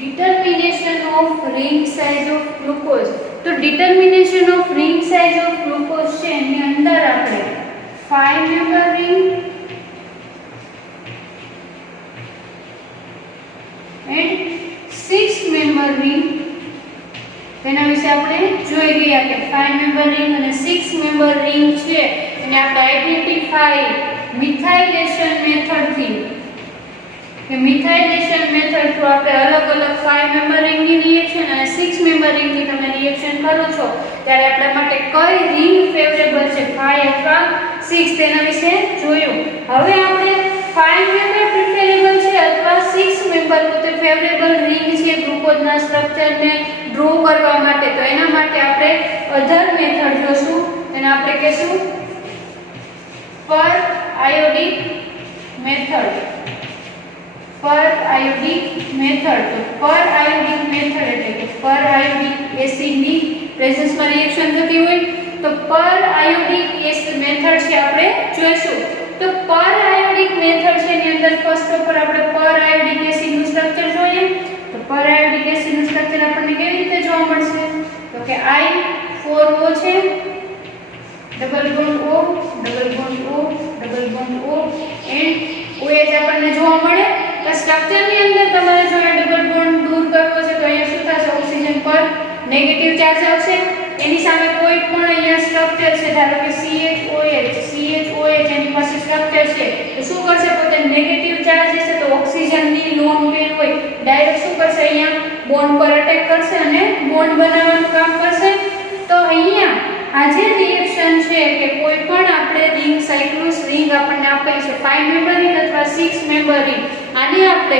determination of ring size of glucose. તો determination of ring size of glucose છે એની અંદર આપણે 5 member ring and 6 member ring તેના વિશે આપણે જોઈ ગયા કે 5 member ring અને 6 member ring છે એને આપણે આઈડેન્ટિફાઈ મિથાઇલેશન મેથડ થી કે મિથાઇલેશન મેથડ થ્રુ આપણે અલગ અલગ 5 મેમ્બર રિંગની રિએક્શન અને 6 મેમ્બર રિંગની તમે રિએક્શન કરો છો ત્યારે આપણા માટે કઈ રિંગ ફેવરેબલ છે 5 અથવા 6 તેના વિશે જોયું. હવે આપણે 5 મેમ્બર પ્રિફરેબલ છે અથવા 6 મેમ્બર પોતે ફેવરેબલ રિંગ છે ગ્લુકોઝના સ્ટ્રક્ચરને ડ્રો કરવા માટે, તો એના માટે આપણે અધર મેથડ જોશું. તેને આપણે કહેશું પર આયોડિક મેથડ. પર આયોડિક મેથડ. તો પર આયોડિક મેથડ એટલે કે પર આયોડિક એસિડની પ્રેઝન્સમાં રિએક્શન થતી હોય તો પર આયોડિક એસિડ મેથડ છે આપણે જોઈશું. તો પર આયોડિક મેથડ છે એની અંદર ફર્સ્ટ ઓફ ઓલ આપણે પર આયોડિક એસિડનું સ્ટ્રક્ચર જોઈએ. તો પર આયોડિક એસિડનું સ્ટ્રક્ચર આપણને કેવી રીતે જોવા મળશે? તો કે I4O છે, double bond O, double bond O, double bond O and OH આપણને જોવા મળે. તો સ્ટ્રક્ચરની અંદર તમારે જો આ ડબલ બોન્ડ દૂર કરવો છે તો અહીંયા શું થશે? ઓક્સિજન પર નેગેટિવ ચાર્જ આવશે. એની સામે કોઈ પણ અહીંયા સ્ટ્રક્ચર છે, ધારો કે CHOH એની પાસે સ્ટ્રક્ચર છે તો શું કરશે? પોતે નેગેટિવ ચાર્જ હશે તો ઓક્સિજનની લોન પેર હોય ડાયરેક્ટ શું કરશે? અહીંયા બોન્ડ પર અટેક કરશે અને બોન્ડ બનાવવાનું કામ કરશે. તો અહીંયા આ જે રિએક્શન છે કે કોઈ પણ આપણે રિંગ સાયક્લોસ રિંગ આપણને આપેલી છે 5 મેમ્બર રિંગ અથવા 6 મેમ્બર રિંગ, આને આપણે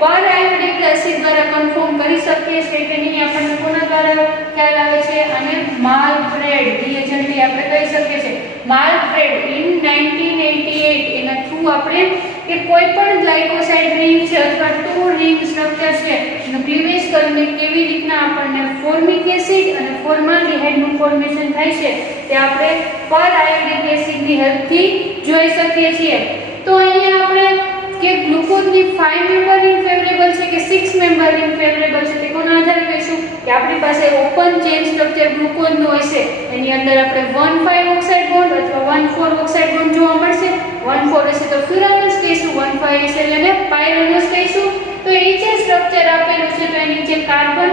પર આયોડિક એસિડ દ્વારા કન્ફર્મ કરી શકીએ છીએ કે નહીં આપણને કોના દ્વારા ખ્યાલ આવે છે? અને માલબ્રેડ રિએજન્ટથી આપણે કહી શકીએ છીએ. માલબ્રેડ ઇન 1988 એના થ્રુ આપણે કે કોઈ પણ ગ્લાયકોસાઇડ રિંગ છે અથવા 2 રિંગ સ્ટ્રક્ચર છે એનું ક્લીવેજ કરીને કેવી રીતના આપણને ફોર્મિક એસિડ અને ફોર્માલ્ડિહાઇડનું ફોર્મેશન થાય છે તે આપણે પર આયોડિક એસિડની હેલ્પથી જોઈ શકીએ છીએ. તો અહીંયા આપણે કે ગ્લુકોઝની 5 મેમ્બર રિંગ ફેવરેબલ છે કે 6 મેમ્બર રિંગ ફેવરેબલ છે તે કોના આધારે કહીશું? કે આપણી પાસે ઓપન ચેન સ્ટ્રક્ચર ગ્લુકોઝનું હશે એની અંદર આપણે 1,5 ઓક્સાઇડ બોન્ડ અથવા 1,4 ઓક્સાઇડ બોન્ડ જોવા મળશે. 1,4 હશે તો ફ્યુરાનસ કહીશું, 1,5 હશે એટલે પાયરાનસ કહીશું. તો એ જે સ્ટ્રક્ચર આપેલું છે તો એની જે કાર્બન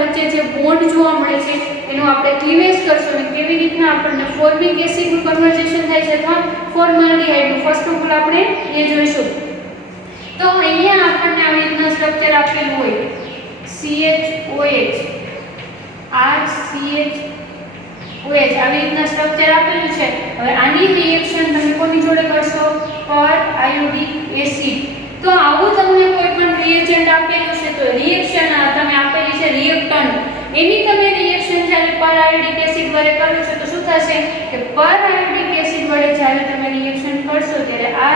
વચ્ચે જે બોન્ડ જોવા મળે છે એનું આપણે ક્લીવેજ કરશું અને કેવી રીતના આપણને ફોર્મિક એસિડનું કન્વર્ઝેશન થાય છે અથવા ફોર્માલ્ડિહાઇડનું ફર્સ્ટ ઓફ ઓલ આપણે એ જોઈશું. તો અહીંયા આપણને આવી રીતના સ્ટ્રક્ચર આપેલું હોય CHOH RCHOH આવી રીતના સ્ટ્રક્ચર આપેલું છે. હવે આની રિએક્શન તમે કોની જોડે કરશો? પર આયોડિક એસિડ. તો આવું તમને કોઈ પણ રિએજન્ટ આપેલું છે તો રિએક્શન તમે આપેલી છે રિએક્ટન્ટ એની તમે રિએક્શન જ્યારે પર આયોડિક એસિડ વડે કરો છો તો શું થશે કે પર આયોડિક એસિડ વડે જ્યારે તમે રિએક્શન કરશો ત્યારે R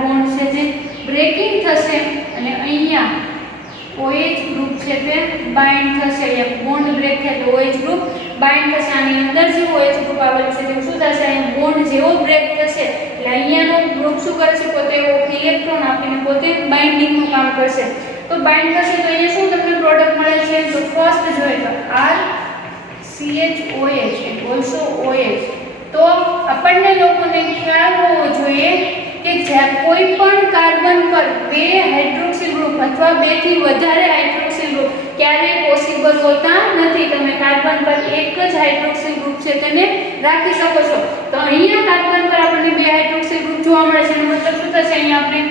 બોન્ડ છે જે બ્રેકિંગ થશે અને અહીંયા OH ગ્રુપ છે તે બાઇન્ડ થશે. અહીંયા બોન્ડ બ્રેક થાય તો OH ગ્રુપ બાઇન્ડ થશે. આની અંદર જે OH ગ્રુપ આવેલું છે તે શું થશે? અહીંયા બોન્ડ જેવો બ્રેક થશે એટલે અહીંયાનો ગ્રુપ શું કરશે? પોતે ઇલેક્ટ્રોન આપીને પોતે બાઇન્ડિંગનું કામ કરશે. તો બાઇન્ડ થશે તો અહીંયા શું તમને પ્રોડક્ટ મળે છે? તો ફર્સ્ટ જોઈએ તો RCHOH and also OH. તો આપણને લોકોને ખ્યાલ હોવો જોઈએ કે જ્યારે કોઈ પણ કાર્બન પર બે હાઇડ્રોક્સિલ ગ્રુપ અથવા બે થી વધારે હાઇડ્રોક્સિલ ગ્રુપ ક્યારેય પોસિબલ હોતા નથી. તમે કાર્બન પર એક જ હાઇડ્રોક્સિલ ગ્રુપ છે તેને રાખી શકો છો. તો અહીંયા કાર્બન પર આપણને બે હાઇડ્રોક્સિલ ગ્રુપ જોવા મળે છે એનો મતલબ શું થશે? અહીંયા આપણે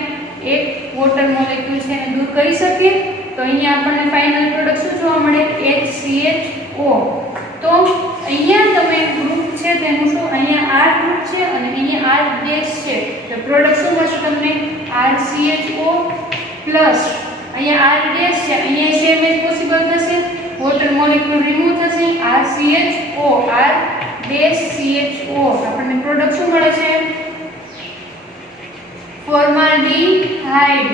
એક વોટર મોલેક્યુલ છે એને દૂર કરી શકીએ તો અહીંયા આપણને ફાઇનલ પ્રોડક્ટ શું જોવા મળે? HCHO. તો અહીંયા તમે ગ્રુપ છે તેનું શું? અહીંયા R ગ્રુપ છે અને અહીંયા R ડેશ છે તો પ્રોડક્ટ શું મળશે તમને? RCHO પ્લસ અહીંયા R ડેશ છે અહીંયા સેમ એજ પોસિબલ થશે, વોટર મોલેક્યુલ રિમૂવ થશે, RCHO R ડેશ CHO આપણને પ્રોડક્ટ શું મળે છે? ફોર્માલ્ડિહાઇડ.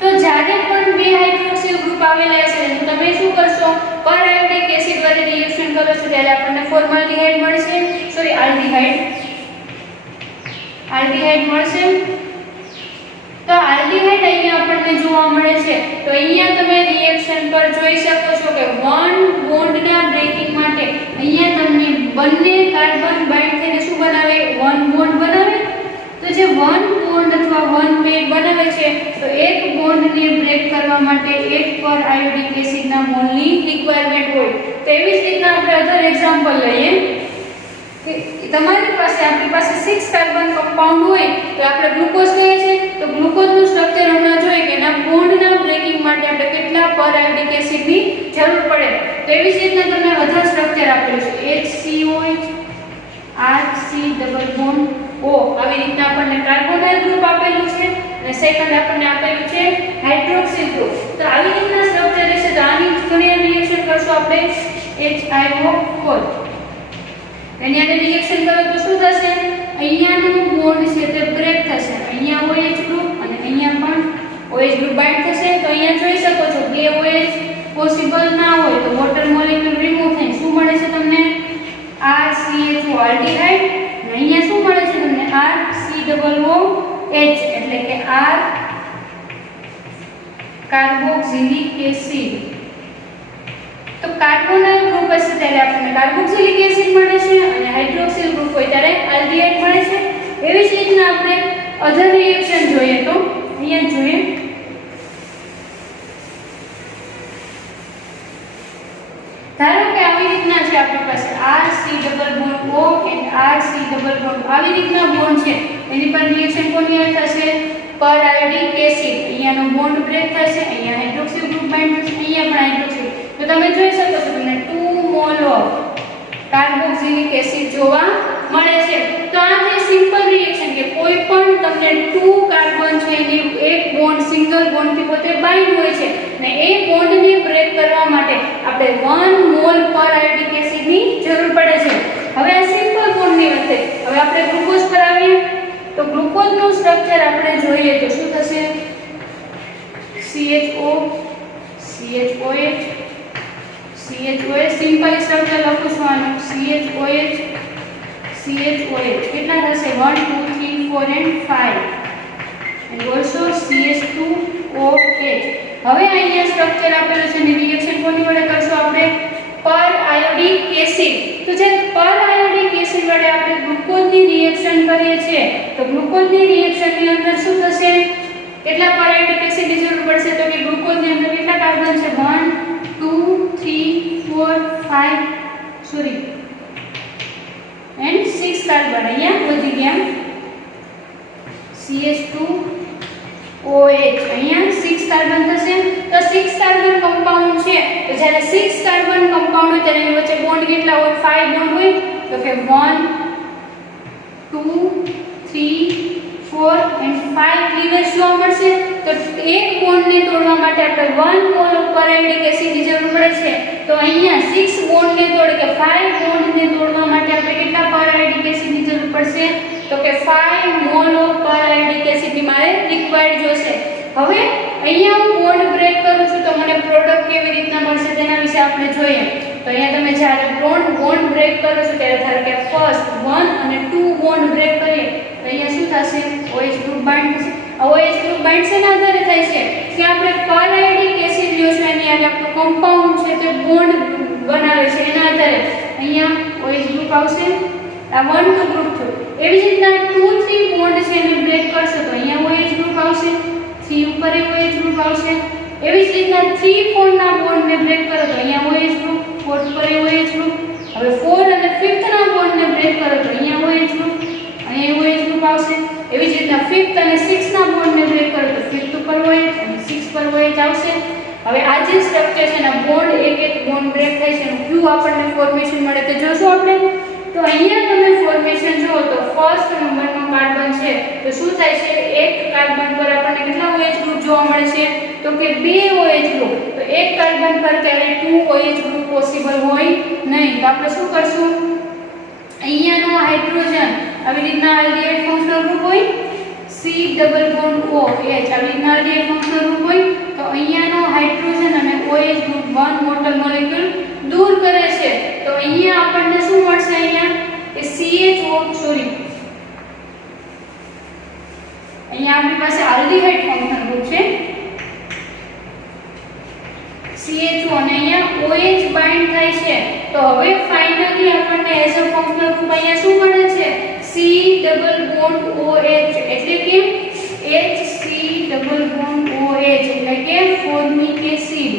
તો જ્યારે પણ બે હાઇડ્રોક્સિલ ગ્રુપ આવેલા છે તો તમે શું કરશો? પર આયોડિક એસિડ વડે રિએક્શન કરો છો ત્યારે આપણને ફોર્માલ્ડિહાઇડ મળશે, સોરી આલ્ડિહાઇડ મળશે. તો આલ્ડિહાઇડ અહીંયા અહીંયા આપણને જોવા મળે છે. તો અહીંયા તમે રિએક્શન પર જોઈ શકો છો કે 1 બોન્ડના બ્રેકિંગ માટે અહીંયા તમને બંને કાર્બન બાઇન્ડ થઈને શું બનાવે 1 બોન્ડ બનાવે. તો જે 1 બોન્ડ અથવા 1 પેર બનાવે છે તો એક બોન્ડને બ્રેક કરવા માટે 1 પર આયોડિક એસિડના મોલની રિક્વાયરમેન્ટ હોય. તો એવી જ રીતના આપણે અધર એક્ઝામ્પલ લઈએ કે તમારી પાસે આપણી પાસે 6 કાર્બન કમ્પાઉન્ડ હોય તો આપણે ગ્લુકોઝ કહીએ છીએ. તો ગ્લુકોઝનું સ્ટ્રક્ચર હમણાં જોઈએ કે એના બોન્ડના બ્રેકિંગ માટે આપણે કેટલા પર આયોડિક એસિડની જરૂર પડે. તો એવી જ રીતના તમને અધર સ્ટ્રક્ચર આપેલું છે HCOH RC double bond O. આવી રીતના આપણને કાર્બોનાઇલ ગ્રુપ આપેલું છે અને સેકન્ડ આપણને આપેલું છે હાઇડ્રોક્સિલ ગ્રુપ. તો આવી રીતના સ્ટ્રક્ચર રહેશે. તો આની ઘણી રિએક્શન કરશું આપણે HiO4. એની આને રિએક્શન કરો તો શું થશે? અહીંયાનું બોન્ડ છે તે બ્રેક થશે. અહીંયા OH ગ્રુપ અને અહીંયા પણ OH ગ્રુપ બાઇન્ડ થશે. તો અહીંયા જોઈ શકો છો કે OH પોસિબલ ના હોય તો વોટર મોલેક્યુલ રિમૂવ થાય શું મળે છે તમને RCHO આલ્ડીહાઇડ. અને અહીંયા શું મળે છે તમને RCOOH એટલે કે R કાર્બોક્સિલિક એસિડ. તો કાર્બોનાઇલ ગ્રુપ હશે ત્યારે આપણને કાર્બોક્સિલિક એસિડ મળે છે અને હાઇડ્રોક્સિલ ગ્રુપ હોય ત્યારે આલ્ડીહાઇડ મળે છે. એવી જ રીતના આપણે અધર રિએક્શન જોઈએ તો અહીંયા જોઈએ ધારો કે આવી રીતના છે આપણી પાસે RC double bond O and RC double bond આવી રીતના બોન્ડ છે. એની પર રિએક્શન કોની હારે થશે પર આયોડિક એસિડ. અહીંયાનો બોન્ડ બ્રેક થશે. અહીંયા હાઇડ્રોક્સિલ ગ્રુપ બાઇન્ડ થશે. અહીંયા પણ હાઇડ્રોક્સિલ. તો તમે જોઈ શકો છો તમને 2 મોલ ઓફ કાર્બોક્સિલિક એસિડ જોવા મળે છે. તો આ છે સિમ્પલ રિએક્શન કે કોઈ પણ તમને 2 કાર્બન છે એની એક બોન્ડ સિંગલ બોન્ડ થી પોતે બાઇન્ડ હોય છે અને એ બોન્ડને બ્રેક કરવા માટે આપણે 1 મોલ પર આયોડિક એસિડની જરૂર પડે છે. હવે આ સિમ્પલ બોન્ડની વચ્ચે હવે આપણે ગ્લુકોઝ પર આવીએ તો ગ્લુકોઝનું સ્ટ્રક્ચર આપણે જોઈએ તો શું થશે CHO CHOH CHOH simple structure લખું છું આનું CHOH કેટલા થશે 1 2 3 4 and 5 and also CH2OH. હવે અહીંયા સ્ટ્રક્ચર આપેલું છે ને રિએક્શન કોની વડે કરશું આપણે પર આયોડિક એસિડ. તો જે પર આયોડિક એસિડ વડે આપણે ગ્લુકોઝની રિએક્શન કરીએ છીએ તો ગ્લુકોઝની રિએક્શનની અંદર શું થશે કેટલા પર આયોડિક એસિડની જરૂર પડશે તો કે ગ્લુકોઝની અંદર કેટલા કાર્બન છે 1 2 3 4 5 સોરી and 6 કાર્બન અહીંયા વધી ગયા CH2OH અહીંયા 6 કાર્બન થશે. તો 6 કાર્બન કમ્પાઉન્ડ છે તો જ્યારે 6 કાર્બન કમ્પાઉન્ડ હોય ત્યારે એની વચ્ચે બોન્ડ કેટલા હોય 5 બોન્ડ હોય તો કે 1 2 3 4 and 5 લીવર્સ જોવા મળશે. તો એક બોન્ડને તોડવા માટે આપણે 1 મોલ ઓફ પર આયોડિક એસિડની જરૂર પડે છે. તો અહીંયા 6 બોન્ડને તોડ કે 5 બોન્ડને તોડવા માટે આપણે કેટલા પર આયોડિક એસિડની જરૂર પડશે તો કે 5 મોલ ઓફ પર આયોડિક એસિડની મારે રિક્વાયર્ડ જોશે. હવે અહીંયા હું બોન્ડ બ્રેક કરું છું તો મને પ્રોડક્ટ કેવી રીતના મળશે તેના વિશે આપણે જોઈએ. તો અહીંયા તમે જ્યારે બોન્ડ બ્રેક કરો છો ત્યારે ધારો કે ફર્સ્ટ 1 અને 2 બોન્ડ બ્રેક કરીએ તો અહીંયા શું થશે OH ગ્રુપ બાઇન્ડ થશે. OH ગ્રુપ બાઇન્ડ શેના આધારે થાય છે કે આપણે પર આયોડિક એસિડ લ્યો છો એની આધારે આપણું કમ્પાઉન્ડ છે તે બોન્ડ બનાવે છે એના આધારે અહીંયા OH ગ્રુપ આવશે. આ 1 2 ગ્રુપ થયું. એવી જ રીતના 2 3 બોન્ડ છે એને બ્રેક કરશો તો અહીંયા OH ગ્રુપ આવશે. 3 ઉપર OH ગ્રુપ આવશે. એવી જ રીતના 3 4 ના બોન્ડને બ્રેક કરો તો અહીંયા OH ગ્રુપ 4 પર OH ગ્રુપ. હવે 4 અને 5th ના બોન્ડને બ્રેક કરો તો અહીંયા OH ગ્રુપ અહીંયા OH ગ્રુપ આવશે. એવી જ રીતના 5th અને 6th ના બોન્ડને બ્રેક કરો તો 5th ઉપર OH અને 6 પર OH આવશે. હવે આ જે સ્ટ્રક્ચર છે એના બોન્ડ એક બોન્ડ બ્રેક થાય છે એનું ક્યુ આપણને ફોર્મેશન મળે તો જોશું આપણે. તો અહીંયા તમે ફોર્મેશન જુઓ તો ફર્સ્ટ નંબરનો કાર્બન છે તો શું થાય છે એક કાર્બન પર આપણને કેટલા OH ગ્રુપ જોવા મળે છે તો કે 2 OH ગ્રુપ. તો એક કાર્બન પર ત્યારે 2 OH ગ્રુપ પોસિબલ હોય નહીં. તો આપણે શું કરશું અહીંયાનો હાઇડ્રોજન આવી રીતના આલ્ડીહાઇડ ફંક્શનલ ગ્રુપ હોય C ડબલ બોન્ડ OH આવી રીતના આલ્ડીહાઇડ ફંક્શનલ ગ્રુપ હોય તો અહીંયાનો હાઇડ્રોજન અને OH ગ્રુપ 1 મોટર મોલેક્યુલ દૂર કરે છે. તો અહીંયા આપણને શું મળશે અહીંયા કે CHO સોરી અહીંયા આપણી પાસે આલ્ડીહાઇડ ફંક્શનલ ગ્રુપ છે OH બાઇન્ડ થાય છે તો હવે ફાઇનલી આપણને એઝ અ ફંક્શનલ ગ્રુપ અહીંયા શું મળે છે C ડબલ બોન્ડ OH એટલે કે HC ડબલ બોન્ડ OH એટલે કે ફોર્મિક એસિડ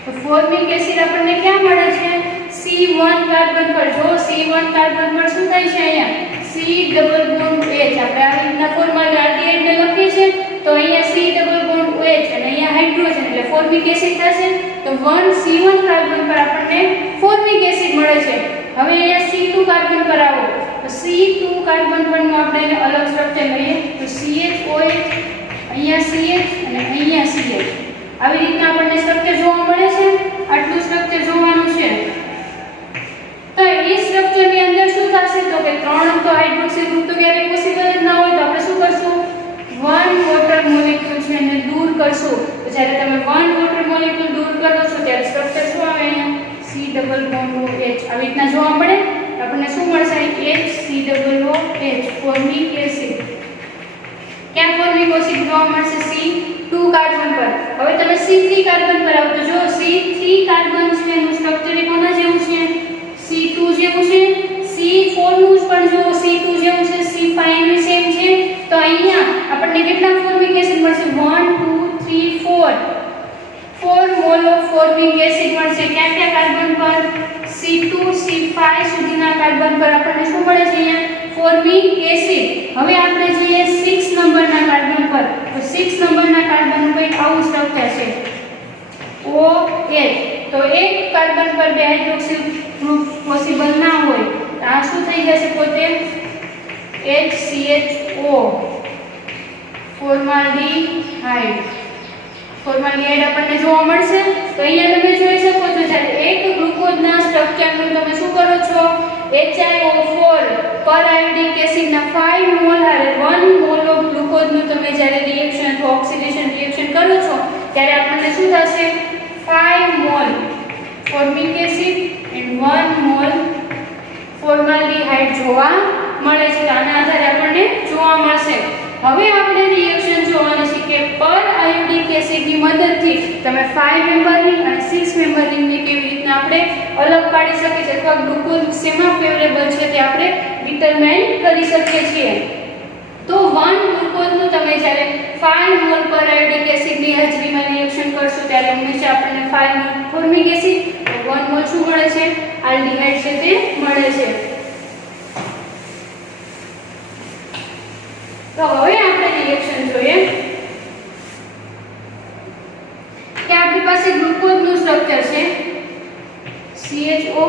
તો ફોર્મિક એસિડ આપણને ક્યાં મળે છે C1 કાર્બન પર જો C1 કાર્બન પર શું થાય છે અહીંયા C ડબલ બોન્ડ H આપણે આ રીતના ફોર્મલ આરડીએચ ને લખીએ છે તો અહીંયા C ડબલ બોન્ડ OH અને અહીંયા હાઇડ્રોજન એટલે ફોર્મિક એસિડ થશે તો 1 C1 કાર્બન પર આપણને ફોર્મિક એસિડ મળે છે હવે અહીંયા C2 કાર્બન પર આવો તો C2 કાર્બન પરનું આપણે એને અલગ સ્ટ્રક્ચર લઈએ તો CHOH અહીંયા CH અને અહીંયા CH આવી રીતના આપણને સ્ટ્રક્ચર જોવા મળે છે આટલું સ્ટ્રક્ચર જોવાનું છે તો એ સ્ટ્રક્ચરની અંદર શું થશે તો કે ત્રણ તો હાઇડ્રોક્સિલ ગ્રુપ તો ક્યારે પોસિબલ જ ના હોય તો આપણે શું કરશું વન વોટર મોલેક્યુલ છે એને દૂર કરશું તો જ્યારે તમે વન વોટર મોલેક્યુલ દૂર કરો છો ત્યારે સ્ટ્રક્ચર શું આવે અહીંયા C ડબલ બોન્ડ OH આવી રીતના જોવા મળે આપણને શું મળશે HC double OH formic acid ક્યાં ફોર્મિક એસિડ જોવા મળશે C2 કાર્બન પર હવે તમે C3 કાર્બન પર આવો તો જો C3 કાર્બન છે એનું સ્ટ્રક્ચર કોના જેવું છે C2 જેવું છે C4 નું પણ જો C2 જેવું છે C5 નું સેમ છે તો અહીંયા આપણને કેટલા ફોર્મિક એસિડ મળશે 1 2 3 4 મોલ ઓફ ફોર્મિક એસિડ મળશે ક્યાં ક્યાં કાર્બન પર C2 C5 સુધીના કાર્બન પર આપણને શું મળે છે અહીંયા ફોર્મિક એસિડ હવે આપણે જઈએ 6 નંબરના કાર્બન પર તો 6 નંબરના કાર્બનનું કંઈક આવું સ્ટ્રક્ચર છે OH તો એક કાર્બન પર બે હાઇડ્રોક્સિલ ગ્રુપ પોસિબલ ના હોય તો આ શું થઈ જશે પોતે HCHO ફોર્માલ્ડીહાઇડ આપણને જોવા મળશે તો અહીંયા તમે જોઈ શકો છો જ્યારે એક ગ્લુકોઝના સ્ટ્રક્ચરનું તમે શું કરો છો HiO4 પર આયોડિક એસિડના 5 મોલ હારે 1 મોલ ઓફ ગ્લુકોઝનું તમે જ્યારે રિએક્શન અથવા ઓક્સિડેશન રિએક્શન કરો છો ત્યારે આપણને શું થશે 5 mole formic acid and 1 mole formaldehyde જોવા મળે છે આના આધારે આપણને જોવા મળશે હવે આપણે રિએક્શન જોવાની છે કે પર આયોડિક એસિડની મદદથી તમે 5 મેમ્બર રિંગ અને 6 મેમ્બર રિંગને કેવી રીતના આપણે અલગ પાડી શકીએ છીએ અથવા ગ્લુકોઝ શેમાં ફેવરેબલ છે તે આપણે ડિટરમાઇન કરી શકીએ છીએ તો 1 ગ્લુકોઝનું તમે જ્યારે 5 મોલ પર આયોડિક એસિડની હાજરીમાં રિએક્શન કરશો ત્યારે હંમેશા આપણને 5 મોલ ફોર્મિક એસિડ 1 મોલ શું મળે છે આલ્ડીહાઇડ છે તે મળે છે તો હવે આપણે રિએક્શન જોઈએ કે આપણી પાસે ગ્લુકોઝનું સ્ટ્રક્ચર છે CHO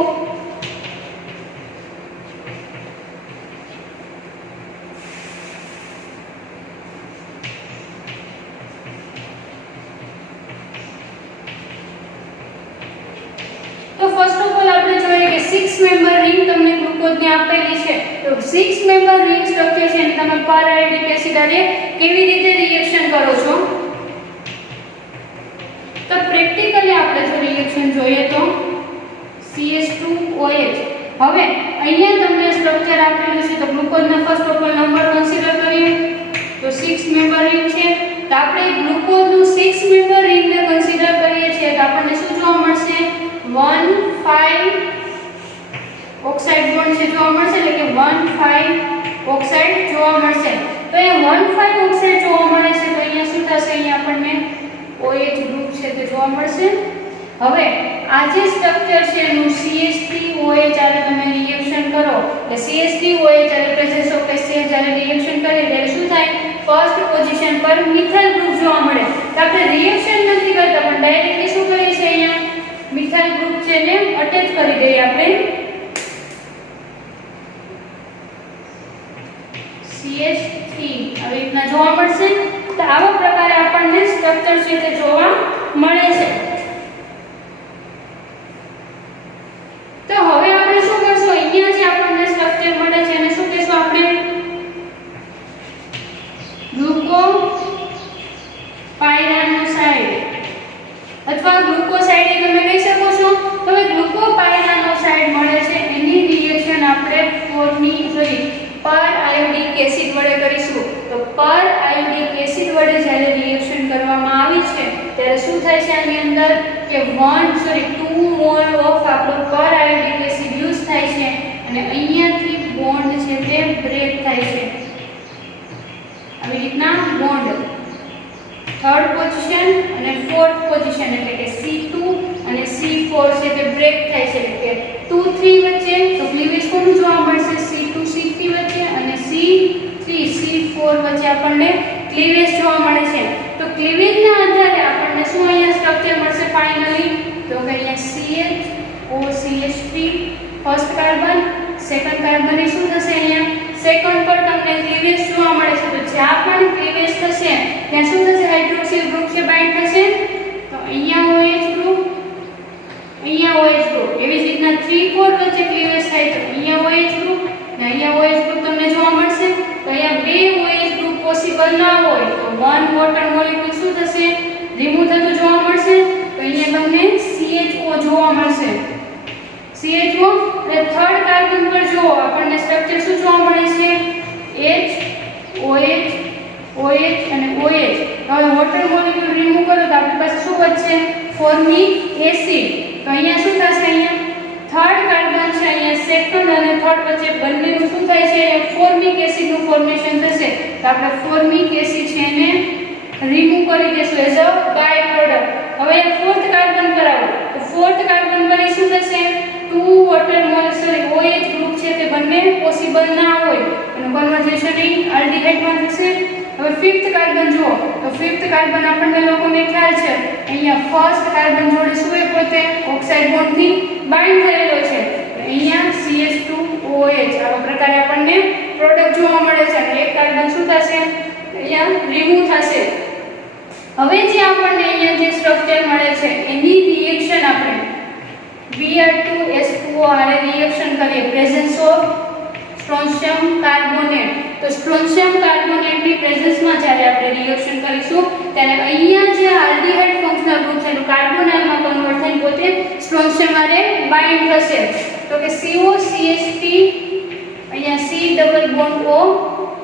તો ફર્સ્ટ ઓફ ઓલ આપણે જોઈએ કે 6 મેમ્બર રિંગ તમને ગ્લુકોઝની આપેલી છે તો 6 મેમ્બર રિંગ સ્ટ્રક્ચર છે અને તમે પર આયોડિક એસિડ હારે કેવી રીતે રિએક્શન કરો છો તો પ્રેક્ટિકલી આપણે જો રિએક્શન જોઈએ તો CH2OH હવે અહીંયા તમને સ્ટ્રક્ચર આપેલું છે તો ગ્લુકોઝના first of all number consider કરીએ તો 6 મેમ્બર રિંગ છે તો આપણે ગ્લુકોઝનું 6 મેમ્બર રિંગને કન્સિડર કરીએ છીએ તો આપણને શું જોવા મળશે 1 5 ઓક્સાઇડ બોન્ડ છે જોવા મળશે એટલે કે 1 5 ઓક્સાઇડ જોવા મળશે તો એ 1 5 ઓક્સાઇડ જોવા મળે છે તો અહીંયા શું થશે અહીંયા આપણને OH ગ્રુપ છે તે જોવા મળશે હવે આ જે સ્ટ્રક્ચર છે એનું CH3OH જ્યારે તમે રિએક્શન કરો એટલે CH3OH જ્યારે પ્રેઝન્સ ઓફ HCl જ્યારે રિએક્શન કરે ત્યારે શું થાય ફર્સ્ટ પોઝિશન પર મિથાઇલ ગ્રુપ જોવા મળે તો આપણે રિએક્શન નથી કરતા પણ ડાયરેક્ટલી શું કરીએ છીએ અહીંયા મિથાઇલ ગ્રુપ છે ને અટેચ કરી દઈએ આપણે CH3 આવી રીતના જોવા મળશે તો આવા પ્રકારે આપણને સ્ટ્રક્ચર છે તે જોવા મળે છે તો હવે આપણે શું કરશું અહીંયા જે આપણને સ્ટ્રક્ચર મળે છે એને શું કહેશું આપણે ગ્લુકોપાયરાનોસાઇડ અથવા ગ્લુકોસાઇડ તમે કહી શકો છો તો હવે ગ્લુકોપાયરાનોસાઇડ મળે છે એની રિએક્શન આપણે પર આયોડિક એસિડ વડે કરીશું તો પર આયોડિક એસિડ વડે જ્યારે રિએક્શન કરવામાં આવી છે ત્યારે શું થાય છે આની અંદર કે 2 મોલ ઓફ આપણો પર આયોડિક એસિડ યુઝ થાય છે અને અહીંયાથી બોન્ડ છે તે બ્રેક થાય છે. આવી રીતના બોન્ડ થર્ડ પોઝિશન અને ફોર્થ પોઝિશન એટલે કે C2 અને C4 છે તે બ્રેક થાય છે એટલે કે 2 3 વચ્ચે તો ક્લીવેજ કોનું જોવા મળશે C2 C3 વચ્ચે અને C3 C4 વચ્ચે આપણને ક્લીવેજ જોવા મળે છે. તો ક્લીવેજના આધારે આપણને શું અહીંયા સ્ટ્રક્ચર મળશે ફાઇનલી તો કે અહીંયા CHOCH3 first carbon second carbon એ શું થશે અહીંયા સેકન્ડ પર તમને ક્લીવેજ જોવા મળે છે. તો જ્યાં પણ ક્લીવેજ થશે ત્યાં શું થશે હાઇડ્રોક્સિલ ગ્રુપ છે બાઇન્ડ થશે તો અહીંયા OH ગ્રુપ અહીંયા OH ગ્રુપ એવી જ રીતના 3 4 વચ્ચે ક્લીવેજ થાય તો અહીંયા OH ગ્રુપ અને અહીંયા OH ગ્રુપ તમને જોવા મળશે. તો અહીંયા બે OH ગ્રુપ પોસિબલ ના હોય તો વન વોટર મોલેક્યુલ શું થશે રિમૂવ થતું જોવા મળશે. તો અહીંયા તમને CHO જોવા મળશે. CHO અને થર્ડ કાર્બન પર જો આપણને સ્ટ્રક્ચર શું જોવા મળે છે H OH OH અને OH. હવે વોટર મોલેક્યુલ રિમૂવ કરો તો આપણી પાસે શું વધશે ફોર્મિક એસિડ. તો અહીંયા શું થશે અહીંયા થર્ડ કાર્બન છે અહીંયા સેકન્ડ અને થર્ડ વચ્ચે બંનેનું શું થાય છે ફોર્મિક એસિડનું ફોર્મેશન થશે. તો આપણે ફોર્મિક એસિડ છે એને રિમૂવ કરી દેશું એઝ અ બાય પ્રોડક્ટ. હવે ફોર્થ કાર્બન પર આવો તો ફોર્થ કાર્બન પર શું થશે 2 વોટર મોલેક્યુલ OH ગ્રુપ છે તે બંને પોસિબલ ના હોય એનું કન્વર્ઝેશન આલ્ડીહાઇડમાં થશે. હવે ફિફ્થ કાર્બન જુઓ તો ફિફ્થ કાર્બન આપણને લોકોને ખ્યાલ છે અહીંયા ફર્સ્ટ કાર્બન જોડે શું એ પોતે ઓક્સાઇડ બોન્ડથી બાઇન્ડ થયેલો છે. અહીંયા CH2OH આવા પ્રકારે આપણને પ્રોડક્ટ જોવા મળે છે અને એક કાર્બન શું થશે અહીંયા રિમૂવ થશે. હવે જે આપણને અહીંયા જે સ્ટ્રક્ચર મળે છે એની રિએક્શન આપણે Br2S2O આરે રિએક્શન કરીએ પ્રેઝન્સ ઓફ સ્ટ્રોન્શિયમ કાર્બોનેટ. તો સ્ટ્રોન્શિયમ કાર્બોનેટની પ્રેઝન્સમાં જ્યારે આપણે રિએક્શન કરીશું ત્યારે અહીંયા જે આલ્ડીહાઇડ ફંક્શનલ ગ્રુપ છે એનું કાર્બોનાઇલમાં કન્વર્ટ થઈને પોતે સ્ટ્રોન્શિયમ આરે બાઇન્ડ થશે. તો કે COCH3 અહીંયા C ડબલ બોન્ડ O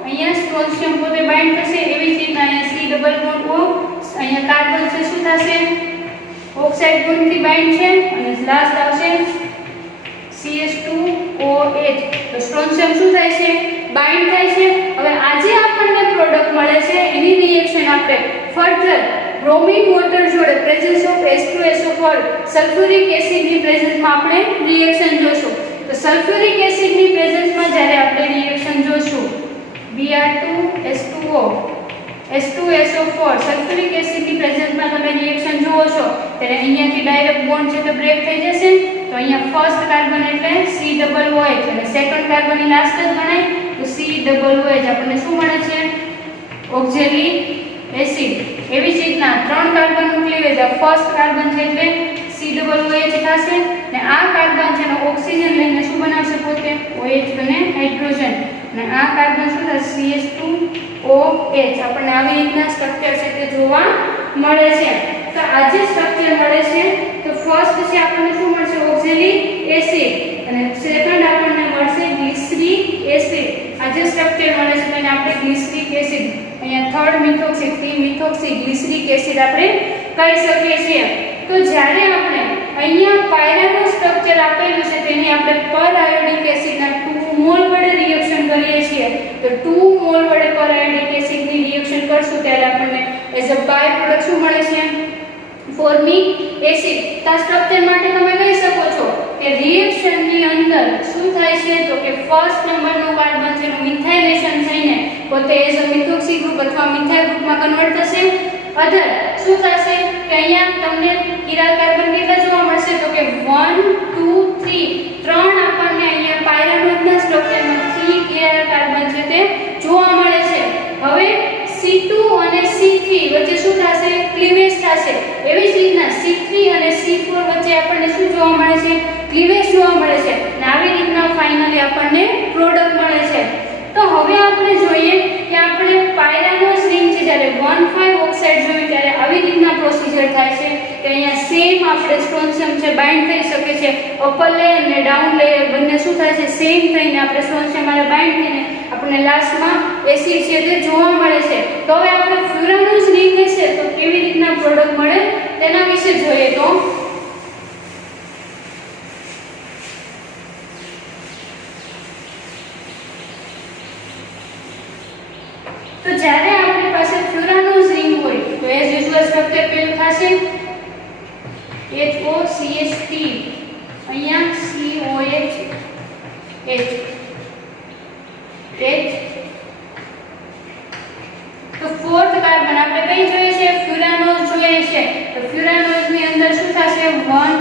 અહીંયા સ્ટ્રોન્શિયમ પોતે બાઇન્ડ થશે. એવી જ રીતના અહીંયા C ડબલ બોન્ડ O અહીંયા કાર્બન છે શું થશે ઓક્સાઇડ બોન્ડથી બાઇન્ડ છે અને લાસ્ટ આવશે CH2OH. તો સ્ટ્રોન્શિયમ શું થાય છે બાઇન્ડ થાય છે. હવે આજે આપણને પ્રોડક્ટ મળે છે એની રિએક્શન આપણે ફર્ધર બ્રોમિન વોટર જોડે પ્રેઝન્સ ઓફ H2SO4 સલ્ફ્યુરિક એસિડની પ્રેઝન્સમાં આપણે રિએક્શન જોશું. તો સલ્ફ્યુરિક એસિડની પ્રેઝન્સમાં જ્યારે આપણે રિએક્શન જોશું Br2S2O H2SO4 સલ્ફ્યુરિક એસિડની પ્રેઝન્સમાં તમે રિએક્શન જુઓ છો ત્યારે અહીંયાથી ડાયરેક્ટ બોન્ડ છે તો બ્રેક થઈ જશે. તો અહીંયા ફર્સ્ટ કાર્બન એટલે COOH અને સેકન્ડ કાર્બનની લાસ્ટ જ ગણાય તો COOH આપણને શું મળે છે ઓક્ઝિલરી એસિડ. એવી જ રીતના ત્રણ કાર્બનનું ક્લીવેજ ફર્સ્ટ કાર્બન છે એટલે COOH થશે અને આ કાર્બન છે એનો ઓક્સિજન લઈને શું બનાવશે પોતે OH બને હાઇડ્રોજન અને આ કાર્બન શું થશે CH2OH. આપણને આવી રીતના સ્ટ્રક્ચર છે તે જોવા મળે છે. તો આ જે સ્ટ્રક્ચર મળે છે તો ફર્સ્ટ છે આપણને શું મળશે ઓક્ઝિલરી એસિડ અને સેકન્ડ આપણને મળશે ગ્લિસરીક એસિડ. આ જે સ્ટ્રક્ચર મળે છે તેને આપણે ગ્લિસરીક એસિડ અહીંયા થર્ડ મિથોક્સી 3 મિથોક્સી ગ્લિસરીક એસિડ આપણે કહી શકીએ છીએ. તો જ્યારે આપણે અહીંયા પાયરાનું સ્ટ્રક્ચર આપેલું છે તેની આપણે પર આયોડિક એસિડના 2 મોલ વડે રિએક્શન કરીએ છીએ. તો 2 મોલ વડે પર આયોડિક એસિડની રિએક્શન કરશું ત્યારે આપણને એઝ અ બાય પ્રોડક્ટ શું મળે છે ફોર્મિક એસિડ. તો આ સ્ટ્રક્ચર માટે તમે કહી શકો છો કે રિએક્શનની અંદર શું થાય છે તો કે ફર્સ્ટ નંબરનો કાર્બન છે એનું મિથાઇલેશન થઈને પોતે એઝ અ મિથોક્સી ગ્રુપ અથવા મિથાઇલ ગ્રુપમાં કન્વર્ટ થશે. અધર શું થશે કે અહીંયા તમને કિરાલ કાર્બન કેટલા જોવા મળશે તો કે 1 2 3 ત્રણ આપણને અહીંયા પાયરાનોઇડના સ્ટ્રક્ચરમાં 3 કિરાલ કાર્બન છે તે જોવા મળે છે. હવે C2 અને C3 વચ્ચે શું થશે ક્લીવેજ થશે. એવી જ રીતના C3 અને C4 વચ્ચે આપણને શું જોવા મળે છે ક્લીવેજ જોવા મળે છે અને આવી રીતના ફાઇનલી આપણને પ્રોડક્ટ મળે છે. તો હવે આપણે જોઈએ કે આપણે પાયરાનોસ રિંગ છે જ્યારે 1,5 ઓક્સાઇડ જોયું ત્યારે આવી રીતના પ્રોસિજર થાય છે કે અહીંયા સેમ આપણે સ્ટ્રોન્શિયમ છે બાઇન્ડ થઈ શકે છે. અપર લેયર અને ડાઉન લેયર બંને શું થાય છે સેમ થઈને આપણે સ્ટ્રોન્શિયમ આને બાઇન્ડ થઈને આપણને લાસ્ટમાં એસિડ છે તે જોવા મળે છે. તો હવે આપણે ફ્યુરાનોસ રિંગ હશે તો કેવી રીતના પ્રોડક્ટ મળે તેના વિશે જોઈએ. તો સ્ટ્રક્ચર પેલું થશે HOCH3 અહીંયા COH H તો फोर्थ કાર્બન આપણે કઈ જોઈએ છે ફ્યુરાનોઝ જોઈએ છે તો ફ્યુરાનોઝ ની અંદર શું થશે 1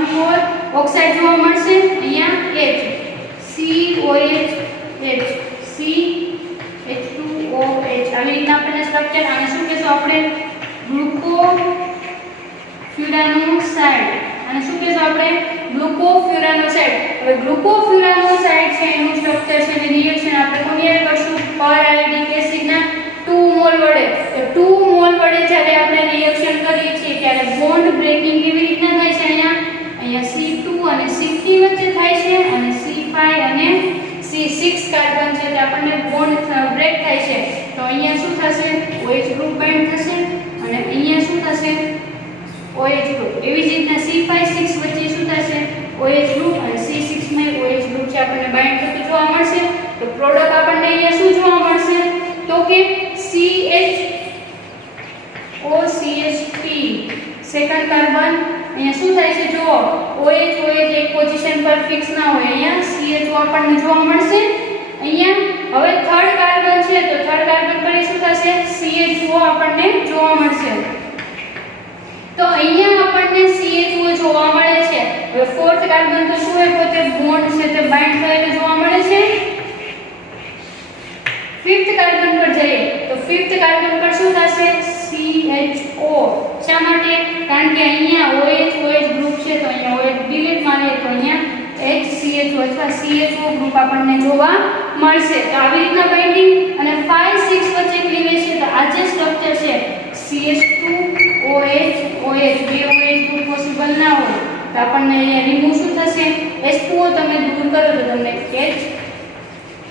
4 ઓક્સાઇડ જોવા મળશે અહીંયા H COH H CH2OH આવી રીતના આપણને સ્ટ્રક્ચર આને શું કહેશું આપણે ગ્લુકોફ્યુરાનોસાઇડ અને શું કહેશું આપણે ગ્લુકોફ્યુરાનોસાઇડ હવે ગ્લુકોફ્યુરાનોસાઇડ છે એનું સ્ટ્રક્ચર છે ને રિએક્શન આપણે કોની હારે કરશું પર આયોડિક એસિડના 2 મોલ વડે તો 2 મોલ વડે જ્યારે આપણે રિએક્શન કરીએ છીએ ત્યારે બોન્ડ બ્રેકિંગ કેવી રીતના થાય છે અહીંયા C2 અને C3 વચ્ચે થાય છે અને C5 અને C6 કાર્બન છે તે આપણને બોન્ડ બ્રેક થાય છે તો અહીંયા શું થશે OH ગ્રુપ બાઇન્ડ થશે અને અહીંયા શું થશે OH ગ્રુપ એવી જ રીતના C5 6 વચ્ચે શું થશે OH ગ્રુપ અને C6 માં OH ગ્રુપ છે આપણને બાઇન્ડ થતું જોવા મળશે તો પ્રોડક્ટ આપણને અહીંયા શું જોવા મળશે તો કે CHOCH3 સેકન્ડ કાર્બન અહીંયા શું થાય છે જો OH એક પોઝિશન પર ફિક્સ ના હોય અહીંયા CHO આપણને જોવા મળશે અહીંયા હવે થર્ડ કાર્બન છે તો થર્ડ કાર્બન પર શું થશે CHO આપણને જોવા મળશે તો અહીંયા આપણને CHO જોવા મળે છે હવે ફોર્થ કાર્બન તો શું હોય પોતે બોન્ડ છે તે બાઇન્ડ થયેલું જોવા મળે છે ફિફ્થ કાર્બન પર જઈએ તો ફિફ્થ કાર્બન પર શું થશે CHO શા માટે કારણ કે અહીંયા OH ગ્રુપ છે તો અહીંયા OH ડિલીટ મારીએ તો અહીંયા HCHO અથવા CHO ગ્રુપ આપણને જોવા મળશે તો આવી રીતના બાઇન્ડિંગ અને 5 6 વચ્ચે ક્લીવેજ છે તો આ જે સ્ટ્રક્ચર છે CH2OH OH બે OH ગ્રુપ પોસિબલ ના હોય તો આપણને અહીંયા રિમૂવ શું થશે H2O તમે દૂર કરો તો તમને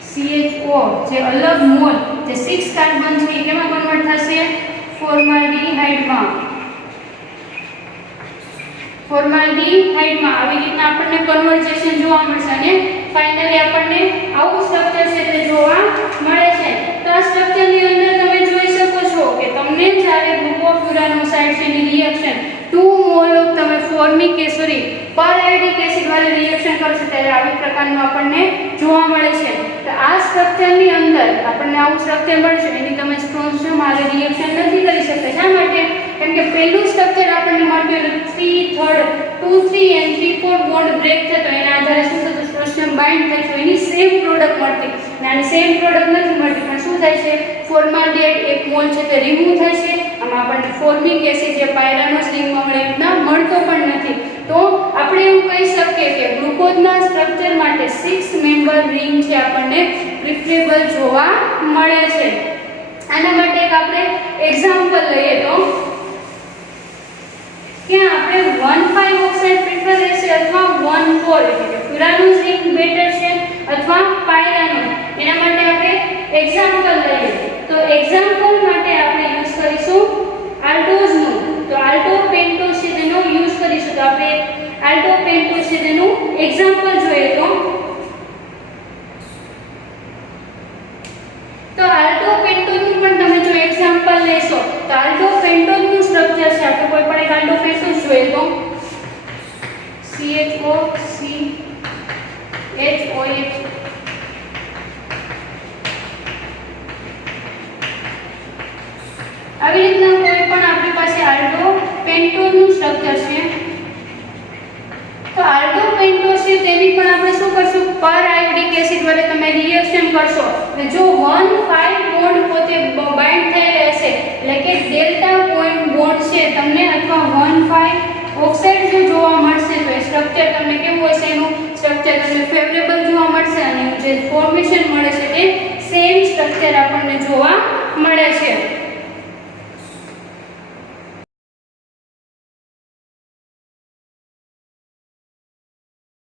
CHO જે અલગ મોલ જે 6 કાર્બન છે કેમાં કન્વર્ટ થશે ફોર્માલ્ડિહાઇડમાં આવી રીતના આપણને કન્વર્જેશન જોવા મળશે અને ફાઇનલી આપણને આવું સ્ટ્રક્ચર છે તે જોવા મળે છે તો આ સ્ટ્રક્ચરની અંદર તમે જોઈ શકો છો કે તમને જ્યારે ગ્લુકોફ્યુરાનોસાઇડ છે ની રિએક્શન 2 મોલ ઓફ તમે ફોર્મિક એસિડ પર આયોડિક એસિડ વાળી રિએક્શન કરશો ત્યારે આવી પ્રકારનું આપણને જોવા મળે છે તો આ સ્ટ્રક્ચરની અંદર આપણને આવું સ્ટ્રક્ચર મળશે એની તમે સ્ટ્રોન્સિયમ આરે રિએક્શન નથી કરી શકતા શા માટે કેમ કે પહેલું સ્ટ્રક્ચર આપણને મળ્યું 2 3 and 3 4 બોન્ડ બ્રેક થતો એના આધારે શું થતું સ્ટ્રોન્સિયમ બાઇન્ડ થાય તો એની સેમ પ્રોડક્ટ મળતી અને આની સેમ પ્રોડક્ટ નથી મળતી પણ શું થાય છે ફોર્માલ્ડિહાઇડ એક મોલ છે તે રિમૂવ થાય છે આમાં આપણને ફોર્મિક એસિડ જે પાયરાનોસ રિંગમાં મળે એટલા મળતો પણ નથી તો આપણે એવું કહી શકીએ કે ગ્લુકોઝના સ્ટ્રક્ચર માટે 6 મેમ્બર રિંગ છે આપણને પ્રિફરેબલ જોવા મળે છે આના માટે એક આપણે એક્ઝામ્પલ લઈએ તો કે આપણે 1,5 ઓક્સાઇડ પ્રિફર રહેશે અથવા 1,4 એટલે કે ફ્યુરાનોઝ રિંગ બેટર છે અથવા પાયરાનોસ એના માટે આપણે એક્ઝામ્પલ લઈએ તો એક્ઝામ્પલ માટે આપણે યુઝ કરીશું આલ્ડોઝનું તો આલ્ડો પેન્ટોઝ છે તેનો યુઝ કરીશું તો આપણે આલ્ડો પેન્ટોઝ છે તેનું એક્ઝામ્પલ જોઈએ તો આલ્ડો પેન્ટોઝનું પણ તમે જો એક્ઝામ્પલ લેશો તો આલ્ડો પેન્ટોઝનું સ્ટ્રક્ચર છે આપણે કોઈ પણ એક આલ્ડો પેન્ટોઝ જોઈએ તો CHOCHOH આવી રીતના કોઈ પણ આપણી પાસે આલ્ડો પેન્ટોઝનું સ્ટ્રક્ચર છે તો આલ્ડો પેન્ટોઝ છે તેની પણ આપણે શું કરશું પર આયોડિક એસિડ વડે તમે રિએક્શન કરશો અને જો 1,5 બોન્ડ પોતે બાઇન્ડ થઈ રહેશે એટલે કે ડેલ્ટા પોઈન્ટ બોન્ડ છે તમને અથવા 1,5 ઓક્સાઇડ જો જોવા મળશે તો એ સ્ટ્રક્ચર તમને કેવું હશે એનું સ્ટ્રક્ચર તમને ફેવરેબલ જોવા મળશે અને જે ફોર્મેશન મળે છે તે સેમ સ્ટ્રક્ચર આપણને જોવા મળે છે